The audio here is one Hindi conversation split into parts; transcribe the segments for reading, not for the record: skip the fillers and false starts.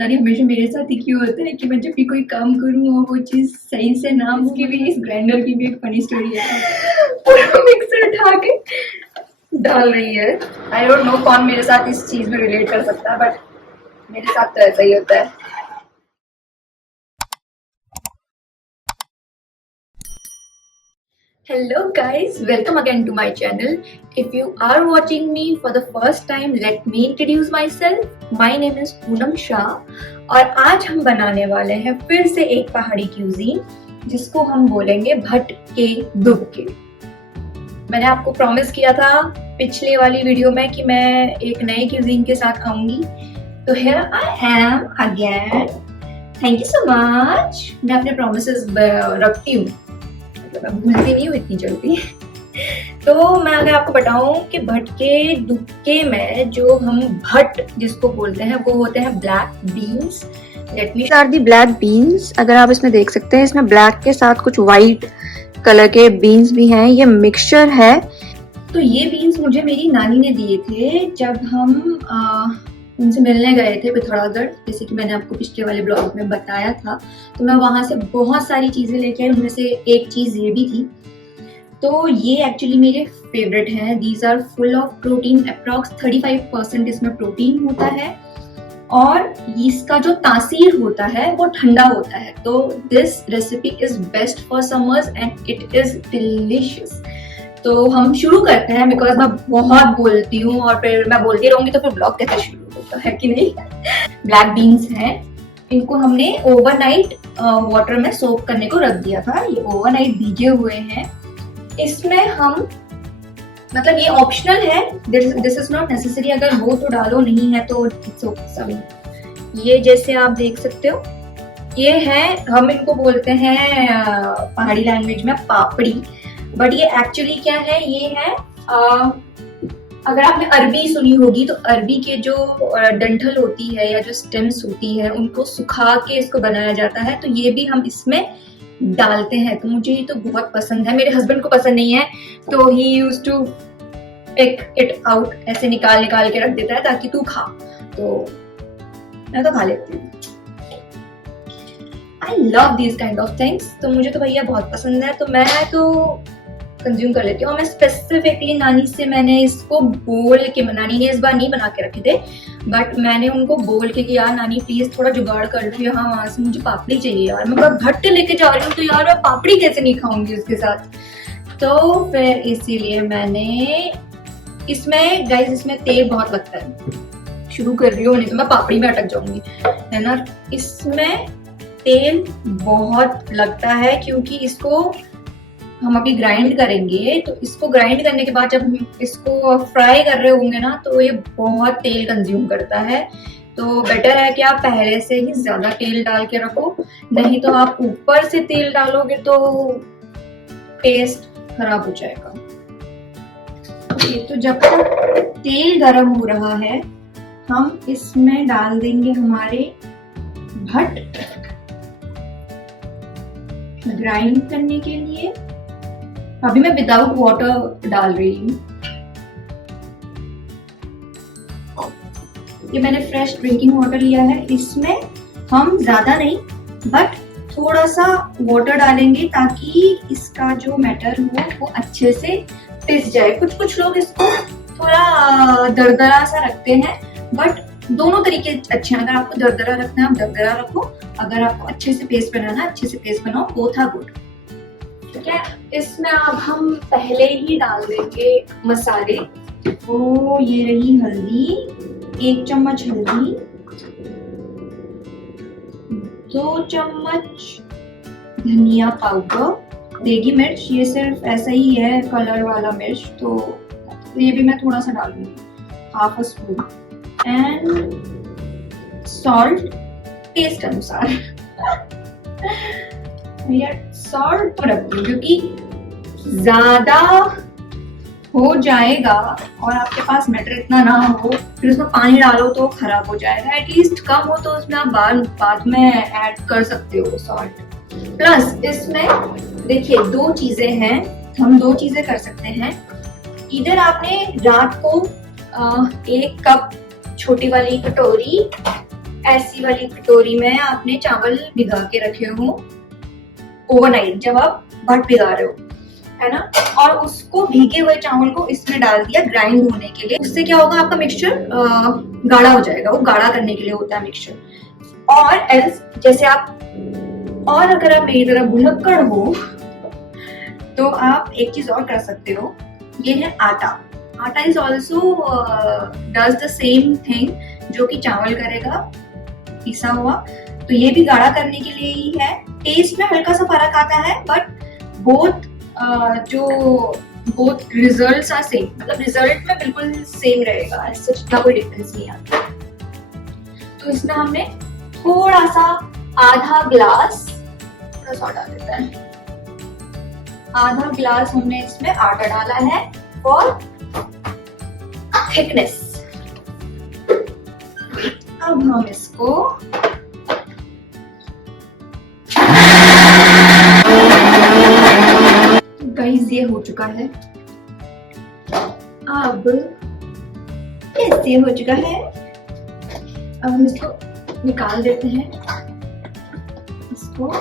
पता नहीं हमेशा मेरे साथ ही क्यों होता है कि मैं जब भी कोई काम करूँ और वो चीज़ सही से ना हो। उसकी भी, इस ग्राइंडर की भी एक फनी स्टोरी है। पूरा मिक्सर उठा के डाल रही है। आई डोंट नो कौन मेरे साथ इस चीज में रिलेट कर सकता है, बट मेरे साथ तो ऐसा ही होता है। Hello guys, welcome again to my channel. If you are watching me for the first time, let me introduce myself. My name is Poonam Shah और आज हम बनाने वाले हैं फिर से एक पहाड़ी क्यूजीन जिसको हम बोलेंगे भट के दुबके। मैंने आपको प्रॉमिस किया था पिछले वाली वीडियो में कि मैं एक नए क्यूजीन के साथ आऊंगी, तो here I am again. Thank you so much. मैं अपने प्रॉमिसेस रखती हूँ, मैं भूलती नहीं हूँ इतनी जल्दी। तो मैं अगर आपको बताऊं कि भट के दुबके में जो हम भट जिसको बोलते हैं वो होते हैं black beans. Let me are the black beans. अगर आप इसमें देख सकते हैं, इसमें ब्लैक के साथ कुछ वाइट कलर के बीन्स भी हैं। ये मिक्सचर है। तो ये बीन्स मुझे मेरी नानी ने दिए थे जब हम उनसे मिलने गए थे पिथौरागढ़, जैसे कि मैंने आपको पिछले वाले ब्लॉग में बताया था। तो मैं वहां से बहुत सारी चीजें लेके आई, उनमें से एक चीज ये भी थी। तो ये एक्चुअली मेरे फेवरेट हैं। These are full of protein, approx 35% इसमें प्रोटीन होता है और इसका जो तासीर होता है वो ठंडा होता है। तो this recipe is best for summers and it is delicious. तो हम शुरू करते हैं, बिकॉज मैं बहुत बोलती हूँ और फिर मैं बोलती रहूंगी तो फिर ब्लॉग कैसे शुरू होता है कि नहीं। ब्लैक बीन्स हैं, इनको हमने ओवरनाइट वाटर में सोक करने को रख दिया था। ये ओवरनाइट भीगे हुए हैं। इसमें हम, मतलब ये ऑप्शनल है, दिस इज नॉट नेसेसरी। अगर हो तो डालो, नहीं है तो इट्स ओके। ये जैसे आप देख सकते हो, ये है, हम इनको बोलते हैं पहाड़ी लैंग्वेज में पापड़ी, बट ये एक्चुअली क्या है, ये है अगर आपने अरबी सुनी होगी तो अरबी के जो डंठल होती है या जो स्टेम्स होती है उनको सुखा के इसको बनाया जाता है। तो ये भी हम इसमें डालते हैं। तो मुझे ये तो बहुत पसंद है। मेरे हस्बैंड को पसंद नहीं है, तो he used to pick it out, ऐसे निकाल के रख देता है ताकि तू खा। तो मैं तो खा लेती हूँ। I love these kind of things. तो मुझे तो भैया बहुत पसंद है, तो मैं तो कंज्यूम कर लेती हूँ। और मैं स्पेसिफिकली नानी से मैंने इसको बोल के, नानी ने इस बार नहीं बना के रखे थे, बट मैंने उनको बोल के कि यार नानी प्लीज थोड़ा जुगाड़ कर लो यहाँ वहां से, मुझे पापड़ी चाहिए यार। मैं भट्ट लेके जा रही हूँ तो यार मैं पापड़ी कैसे नहीं खाऊंगी उसके साथ। तो फिर इसीलिए मैंने इसमें, गाइस इसमें तेल बहुत लगता है। शुरू कर रही हूँ, नहीं तो मैं पापड़ी में अटक जाऊंगी, है ना। इसमें तेल बहुत लगता है क्योंकि इसको हम अभी ग्राइंड करेंगे। तो इसको ग्राइंड करने के बाद जब हम इसको फ्राई कर रहे होंगे ना, तो ये बहुत तेल कंज्यूम करता है। तो बेटर है कि आप पहले से ही ज्यादा तेल डाल के रखो, नहीं तो आप ऊपर से तेल डालोगे तो टेस्ट खराब हो जाएगा। तो जब तक तेल गर्म हो रहा है, हम इसमें डाल देंगे हमारे भट ग्राइंड करने के लिए। अभी मैं विदाउट वाटर डाल रही हूँ। ये मैंने फ्रेश ड्रिंकिंग वाटर लिया है। इसमें हम ज्यादा नहीं बट थोड़ा सा वाटर डालेंगे ताकि इसका जो मैटर हो वो अच्छे से पिस जाए। कुछ लोग इसको थोड़ा दरदरा सा रखते हैं, बट दोनों तरीके अच्छे हैं। अगर आपको दरदरा रखना है आप दरदरा रखो, अगर आपको अच्छे से पेस्ट बनाना है अच्छे से पेस्ट बनाओ, बोथ आर गुड। ठीक है, इसमें अब हम पहले ही डाल देंगे मसाले। तो ये रही हल्दी, 1 चम्मच हल्दी, 2 चम्मच धनिया पाउडर, देगी मिर्च, ये सिर्फ ऐसा ही है कलर वाला मिर्च, तो ये भी मैं थोड़ा सा डालूंगी, half a spoon. And salt test अनुसार। सॉल्ट तो रखती, क्योंकि ज्यादा हो जाएगा और आपके पास मैटर इतना ना हो, फिर उसमें पानी डालो तो खराब हो जाएगा। एटलीस्ट कम हो तो उसमें आप बाद में ऐड कर सकते हो सॉल्ट। प्लस इसमें देखिए 2 चीजें हैं, हम 2 चीजें कर सकते हैं। इधर आपने रात को 1 कप छोटी वाली कटोरी ऐसी वाली कटोरी में आपने चावल भिगा के रखे हो ओवरनाइट, जब आप भट भिगा रहे हो, है ना। और उसको भीगे हुए चावल को इसमें डाल दिया ग्राइंड होने के लिए। उससे क्या होगा, आपका मिक्सचर गाढ़ा हो जाएगा। वो गाढ़ा करने के लिए होता है मिक्सचर। और एल्स जैसे आप, और अगर आप मेरी तरह भुलक्कड़ हो तो आप एक चीज और कर सकते हो, ये है आटा। आटा is also does the same thing जो कि चावल करेगा पिसा हुआ। तो ये भी गाढ़ा करने के लिए ही है। टेस्ट में हल्का सा फर्क आता है, but both results are same, मतलब रिजल्ट में बिल्कुल सेम रहेगा, इससे इतना कोई डिफरेंस नहीं आता। तो इसमें हमने थोड़ा सा आधा ग्लास, थोड़ा सा डाल देते हैं, आधा ग्लास हमने इसमें आटा डाला है फॉर थिकनेस। अब हम इसको गाइस ये हो चुका है। अब कैसे हो चुका है, अब हम इसको निकाल देते हैं, इसको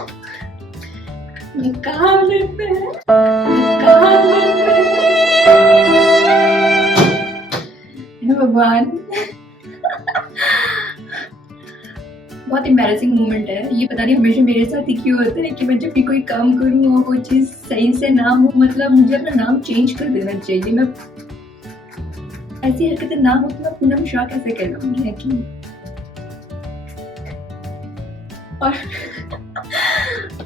निकाल लेते हैं, भगवान। बहुत एम्बैरेसिंग मोमेंट है ये, पता नहीं हमेशा मेरे साथ ही क्यों होता है कि मैं जब भी कोई काम करूँ और वो चीज सही से ना हो, मतलब मुझे अपना नाम चेंज कर देना चाहिए। मैं ऐसी हरकतें ना हो तो मैं पूनम शाह कैसे कहलाऊंगी, है कि। और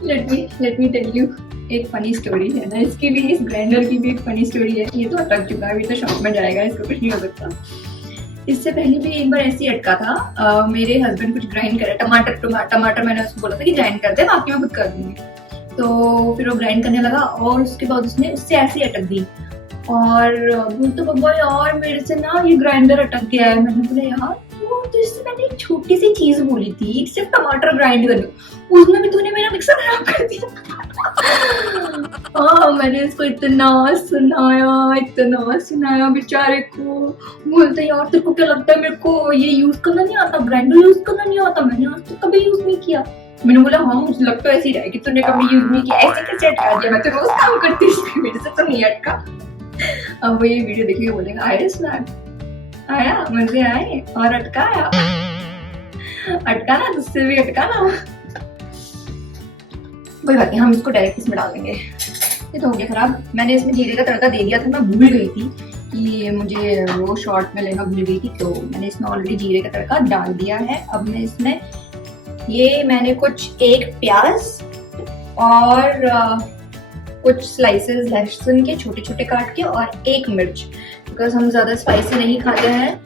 लेट मी टेल यू एक फनी स्टोरी है ना, इसकी भी, इस ग्राइंडर की भी एक फनी स्टोरी है। ये तो अटक चुका है, अभी तो शॉप में जाएगा, इसको कुछ नहीं हो सकता। इससे पहले भी एक बार ऐसे ही अटका था। मेरे हस्बैंड कुछ ग्राइंड करे, टमाटर मैंने उसको बोला था कि ग्राइंड कर दे, बाकी मैं खुद कर दूंगी। तो फिर वो ग्राइंड करने लगा और उसके बाद उसने उससे ऐसे ही अटक दी और बोल तो बब्बा यार मेरे से ना ये ग्राइंडर अटक गया है। मैंने बोला यार तो इससे मैंने एक छोटी सी चीज बोली थी, सिर्फ टमाटर ग्राइंड कर लो, उसमें भी तूने मेरा मिक्सर खराब कर दिया। हाँ मैंने इसको इतना सुनाया बेचारे को। बोलते यार तेरे को क्या लगता है मेरे को ये यूज करना नहीं आता, ग्राइंडर यूज करना नहीं आता, मैंने आज तक कभी यूज नहीं किया। मैंने बोला हाँ मुझे लगता है ऐसे ही रहा कि तूने कभी यूज नहीं किया, ऐसे कैसे अटका दिया, मैं तो रोज काम करती हूँ, मेरे से तो नहीं अटका। अब वो ये वीडियो देखेंगे बोलेगा आया स्नैप, आया मजे आए और अटकाया, अटका ना तुझसे भी अटका ना। कोई बात नहीं, हम इसको डायरेक्ट इसमें डाल देंगे। ये तो हो गया खराब। मैंने इसमें जीरे का तड़का दे दिया था, मैं भूल गई थी कि मुझे वो शॉर्ट में लेना भूल गई थी, तो मैंने इसमें ऑलरेडी जीरे का तड़का डाल दिया है। अब मैं इसमें मैंने कुछ एक प्याज और कुछ स्लाइसेस लहसुन के छोटे छोटे काट के और एक मिर्च, बिकॉज हम ज्यादा स्पाइसी नहीं खाते हैं,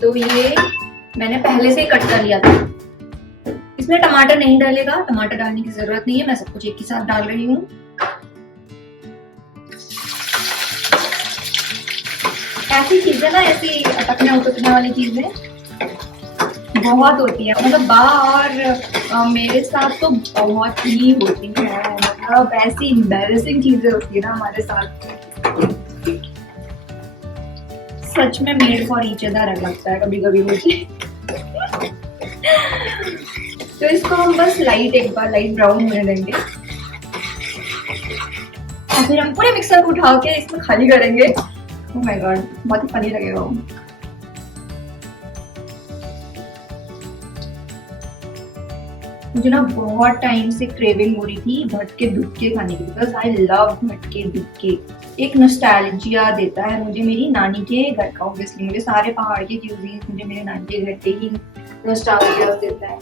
तो ये मैंने पहले से ही कट कर लिया था। इसमें टमाटर नहीं डालेगा, टमाटर डालने की जरूरत नहीं है, मैं सब कुछ एक ही साथ डाल रही हूँ। ऐसी चीजें ना, ऐसी अटकने उटकने वाली चीजें बहुत होती है, मतलब बा और मेरे साथ तो बहुत ही होती है, मतलब ऐसी एम्बैरेसिंग चीजें होती है ना हमारे साथ, सच में मेड फॉर ईच अदर लगता है कभी कभी मुझे। तो इसको हम बस एक बार लाइट ब्राउन होने देंगे और फिर हम पूरे मिक्सर को उठा के इसमें खाली करेंगे। ओह माय गॉड, बहुत ही फनी लगेगा वो। मुझे ना बहुत टाइम से क्रेविंग हो रही थी भटके दुटके खाने की, बिकॉज आई लव भटके दुटके। एक नॉस्टैल्जिया देता है मुझे मेरी नानी के घर का, ऑब्वियसली मुझे सारे पहाड़ के क्यूजीन मुझे मेरे नानी के घर के ही नॉस्टैल्जिया देता है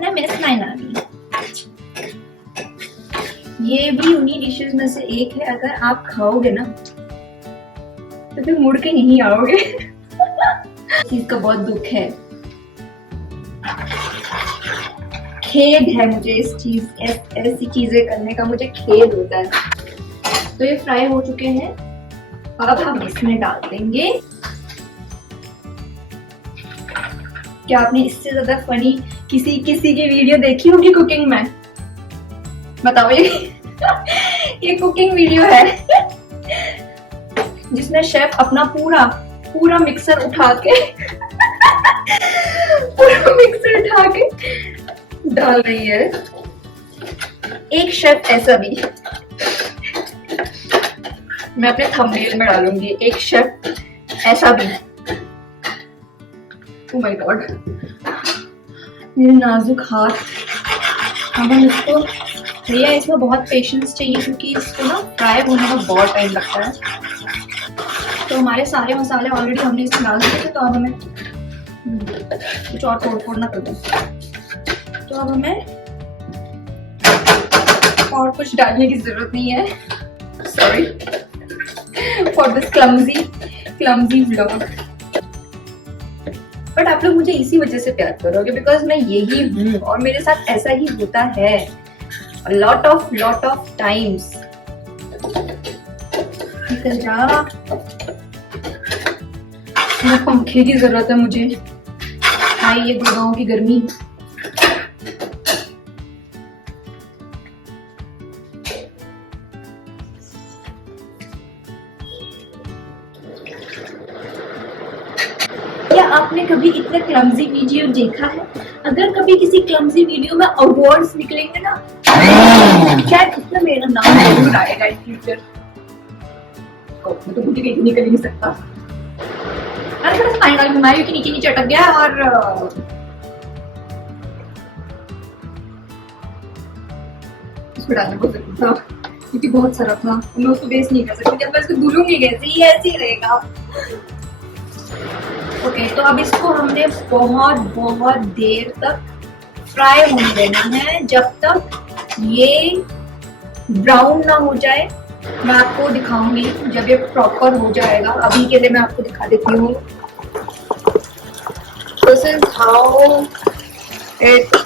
ना, मिस माय नानी। ये भी उन्हीं डिशेस में से एक है, अगर आप खाओगे ना तो फिर मुड़ के नहीं आओगे। चीज का बहुत दुख है, खेद है मुझे इस चीज, ऐसी चीजें करने का मुझे खेद होता है। तो ये फ्राई हो चुके हैं, अब हम इसमें डाल देंगे। क्या आपने इससे ज्यादा फनी किसी की वीडियो देखी होगी कुकिंग में? बताओ। ये कुकिंग वीडियो है जिसमें शेफ अपना पूरा पूरा मिक्सर उठा के पूरा मिक्सर उठा के डाल रही है। एक शेफ ऐसा भी मैं अपने थंबनेल में डालूंगी, एक शेफ ऐसा भी। ओह माय गॉड, मेरे नाजुक हाथ। अब हम इसको, भैया इसमें बहुत पेशेंस चाहिए क्योंकि इसको ना फ्राई होने में बहुत टाइम लगता है। तो हमारे सारे मसाले ऑलरेडी हमने इसमें डाल दिए थे, तो अब हमें कुछ और तोड़ फोड़ ना कर दो। तो अब हमें और कुछ डालने की जरूरत नहीं है। Sorry for this clumsy vlog. But आप लोग मुझे इसी वजह से प्यार करोगे बिकॉज मैं यही हूँ और मेरे साथ ऐसा ही होता है लॉट ऑफ टाइम्स। निकल जा, पंखे की जरूरत है मुझे। हाय ये गुड़गांव की गर्मी। क्या आपने कभी इतना क्लमजी वीडियो देखा है? अगर कभी किसी क्लमजी वीडियो में अवार्ड्स निकलेंगे ना, क्या कितना मेरा नाम जरूर आएगा इन फ्यूचर। मैं तो मुझे कहीं निकल ही नहीं सकता। अरे थोड़ा सा पानी डाल, मायू के नीचे अटक गया और इसको डालने को जरूरत था क्योंकि बहुत सारा था, मैं उसको वेस्ट नहीं कर सकती। जब मैं इसको धुलूंगी कैसे, ये ऐसे ही रहेगा। ओके, तो अब इसको हमने बहुत देर तक फ्राई होने देना है, जब तक ये ब्राउन ना हो जाए। मैं आपको दिखाऊंगी जब ये प्रॉपर हो जाएगा। अभी के लिए मैं आपको दिखा देती हूँ। This is how it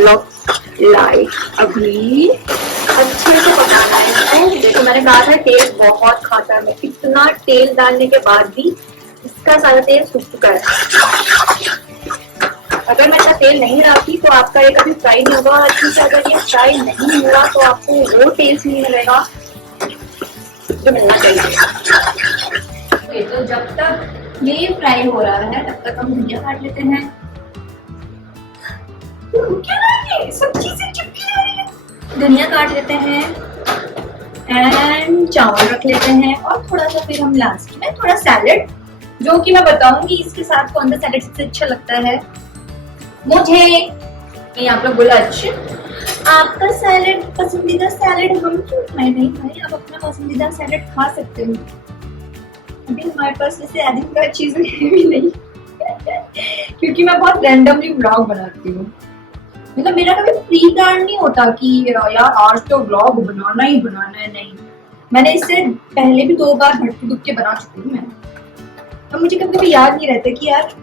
looks like. अभी अच्छे से पकाना है इसको। देखो मैंने कहा था तेल बहुत खाता है, मैं इतना तेल डालने के बाद भी इसका सारा तेल सूख चुका है। अगर मैं इतना तेल नहीं डालती तो आपका ये कभी फ्राई नहीं होगा। अच्छे से अगर ये फ्राई नहीं हुआ तो आपको वो टेस्ट नहीं मिलेगा जो मिलना चाहिए। ओके, तो जब तक ये फ्राई हो रहा है तब तक हम धनिया काट लेते हैं। सब चीजें चिपकी जा रही है। धनिया काट लेते हैं एंड चावल रख लेते हैं और थोड़ा सा फिर हम लास्ट में थोड़ा सैलेड, जो कि मैं बताऊंगी इसके साथ कौन सा सैलेड सबसे अच्छा लगता है मुझे। ये आप लोग बोला अच्छा आपका सैलेड पसंदीदा सैलेड हम क्यों खाए? नहीं भाई, आप अपना पसंदीदा सैलेड खा सकते हो। अभी हमारे पास ऐसे एडिंग चीजें भी नहीं क्योंकि मैं बहुत रैंडमली व्लॉग बनाती हूँ। मतलब मेरा कभी प्री प्लान नहीं होता कि यार आज तो व्लॉग बनाना ही बनाना है। नहीं, मैंने इससे पहले भी 2 बार भटके दुक्के बना चुकी हूँ मैं। अब मुझे कभी कभी याद नहीं रहता कि यार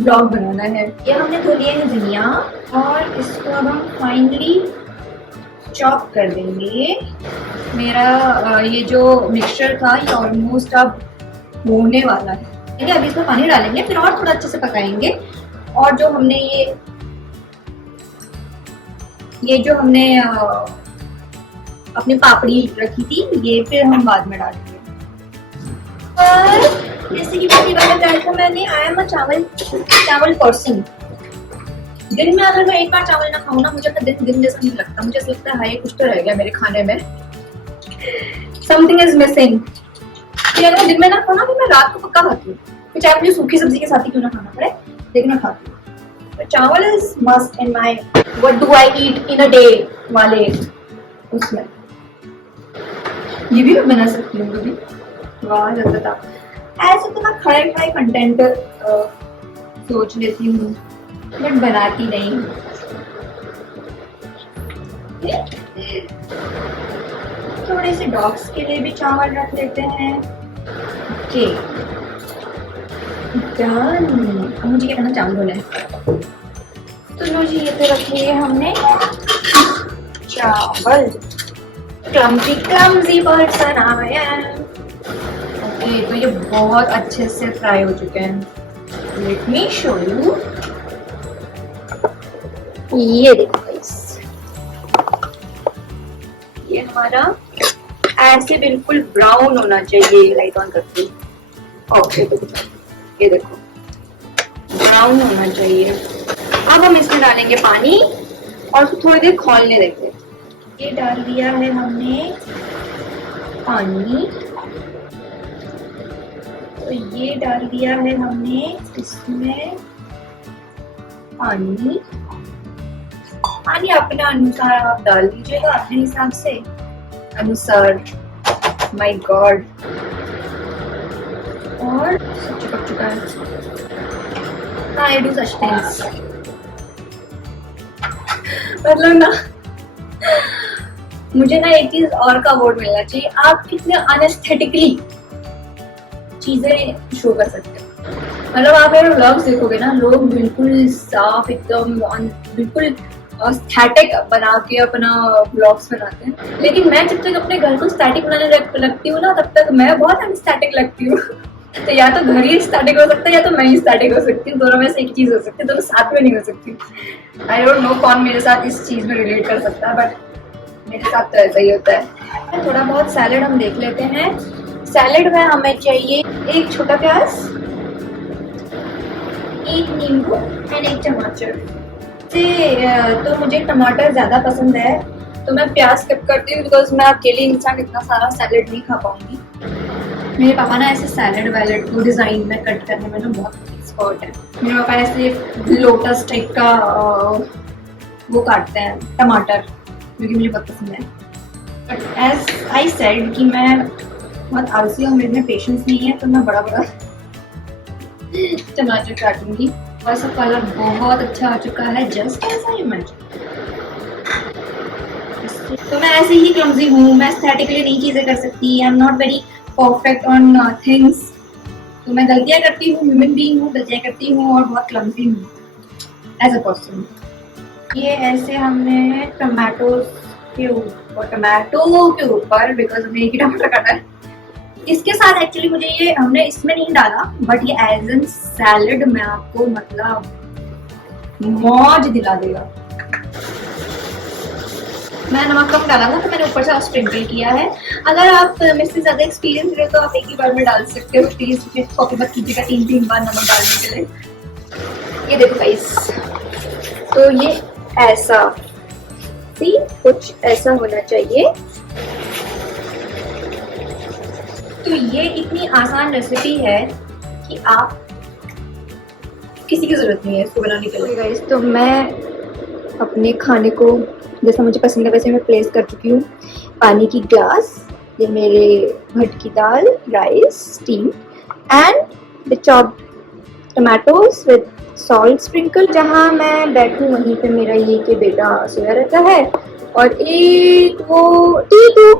ब्लॉग बनाना है। ये हमने धो लिए हैं धनिया और इसको अब हम फाइनली चॉप कर देंगे। मेरा ये जो मिक्सचर था ये ऑलमोस्ट अब होने वाला है। ठीक है, अभी इसमें पानी डालेंगे फिर और थोड़ा अच्छे से पकाएंगे। और जो हमने ये जो हमने अपनी पापड़ी रखी थी ये फिर हम बाद में डालेंगे। जैसे कि पहली बार बताया था मैंने, आई एम अ चावल पर्सन। दिन में अगर मैं एक बार चावल ना खाऊं ना, मुझे अपना दिन जैसा नहीं लगता। मुझे ऐसा लगता है हाय कुछ तो रह गया मेरे खाने में, समथिंग इज मिसिंग। अगर दिन में ना खाऊं ना तो मैं रात को पक्का खाती हूँ, तो चाहे मुझे सूखी सब्जी के साथ ही क्यों ना खाना पड़े, लेकिन मैं खाती हूँ। चावल is must in my what do I eat in a day वाले उसमें। ये भी मैं बना सकती हूँ कभी। वाह लगता था। ऐसे तो मैं खड़े कंटेंट सोच लेती हूँ बट बनाती नहीं। थोड़े से डॉग्स के लिए भी चावल रख लेते हैं। Okay done. अब मुझे क्या करना, चावल धोना है। तो लो जी, ये तो रख लिए हमने चावल। Clumsy person I am. Okay, तो ये बहुत अच्छे से फ्राई हो चुके हैं। Let me show you. ये देखो गाइस, ये हमारा ऐसे बिल्कुल ब्राउन होना चाहिए। लाइट ऑन करती हूँ। ओके, ये देखो ब्राउन होना चाहिए। अब हम इसमें डालेंगे पानी और उसको थोड़ी देर खौलने देंगे। ये डाल दिया है हमने पानी, तो ये डाल दिया है हमने इसमें पानी। पानी अपने अनुसार आप डाल दीजिएगा, अपने हिसाब से अनुसार। माय गॉड, और चिपक चुका है। आई डू सच थिंग्स, मतलब ना मुझे ना एक चीज और का अवार्ड मिलना चाहिए। आप कितने अनएस्थेटिकली चीजें शो कर सकते हो। मतलब आप मेरे व्लॉग्स देखोगे ना, लोग बिल्कुल साफ एकदम बिल्कुल स्टैटिक बना के अपना व्लॉग्स बनाते हैं, लेकिन मैं जब तक अपने घर को स्टैटिक बनाने लगती हूँ ना, तब तक मैं बहुत अनस्टैटिक लगती हूँ। तो या तो घर ही स्टैटिक हो सकता है या तो मैं ही स्टैटिक हो सकती हूँ, दोनों में से एक चीज हो सकती है, दोनों साथ में नहीं हो सकती। आई डोंट नो कौन मेरे साथ इस चीज में रिलेट कर सकता है, बट मेरे साथ तो ऐसा ही होता है। थोड़ा बहुत सैलेड हम देख लेते हैं। सैलेड में हमें चाहिए एक छोटा प्याज, एक नींबू एंड एक टमाटर। तो मुझे टमाटर ज्यादा पसंद है तो मैं प्याज स्किप करती हूँ, बिकॉज मैं अकेले इंसान इतना सारा सैलेड नहीं खा पाऊंगी। मेरे पापा ना ऐसे सैलेड वैलेड को डिजाइन में कट करने में ना बहुत एक्सपर्ट है। मेरे पापा ऐसे लोटस टाइप का वो काटते हैं टमाटर, जो कि मुझे बहुत पसंद है। बट एज आई सेड कि मैं बहुत आलसी हूँ, मेरे में पेशेंस नहीं है, तो मैं बड़ा बड़ा टमाटर काटूंगी। वैसा कलर बहुत अच्छा आ चुका है, जस्ट ऐसा इमेजिन। तो मैं ऐसे ही क्लमजी हूँ, मैं एस्थेटिकली नहीं चीजें कर सकती। I am not very perfect on things, तो मैं गलतियां करती हूँ, ह्यूमन बीइंग हूँ, गलतियां करती हूँ और बहुत क्लमजी हूँ एज अ पर्सन। ये ऐसे हमने टमाटो के ऊपर, बिकॉज हमने एक ही टमाटर काटा है, इसके साथ एक्चुअली मुझे ये हमने इसमें नहीं डाला, बट ये एज एन सैलेड में आपको मतलब मौज दिला देगा। मैं नमक कम डाला था तो मैंने ऊपर से स्प्रिंकल किया है। अगर आप मेरे से ज्यादा एक्सपीरियंस रहे तो आप एक ही बार में डाल सकते हो, प्लीज कॉपी मत कीजिएगा 3-3 बार नमक डालने के लिए। ये देखो गाइस, तो ये ऐसा कुछ ऐसा होना चाहिए। तो ये इतनी आसान रेसिपी है कि आप किसी की जरूरत नहीं है इसको बनाने के लिए गाइस। तो मैं अपने खाने को जैसा मुझे पसंद है वैसे मैं प्लेस कर चुकी हूँ। पानी की ग्लास, ये मेरे भट की दाल, rice steam and the chopped tomatoes with salt sprinkle. जहाँ मैं बैठूँ वहीं पे मेरा ये कि बेटा सोया रहता है, और एक वो टीटू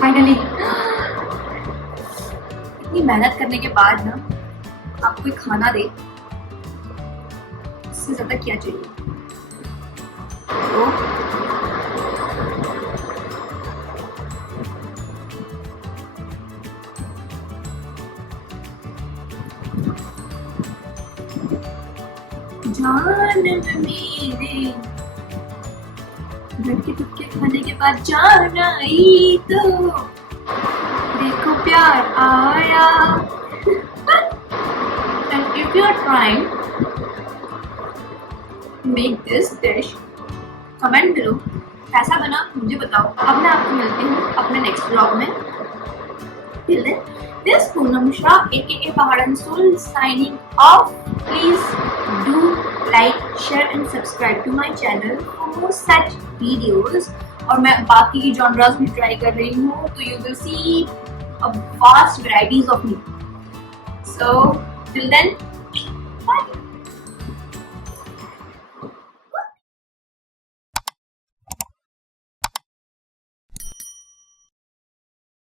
फाइनली इतनी मेहनत करने के बाद ना आपको कोई खाना दे, इससे ज्यादा क्या चाहिए। तो जान मेरे घर के टुक्के खाने के बाद जान आई तो देखो प्यार आया। And if you are trying to make this dish, comment below कैसा बना मुझे बताओ। अब मैं आपको मिलती हूँ अपने नेक्स्ट व्लॉग में। Till then, this Poonam Shah aka Pahadan Soul signing off. Please do like, share and subscribe to my channel for more such videos. और मैं बाकी की genres भी try कर रही हूँ, तो you will see a vast varieties of me. So till then, bye.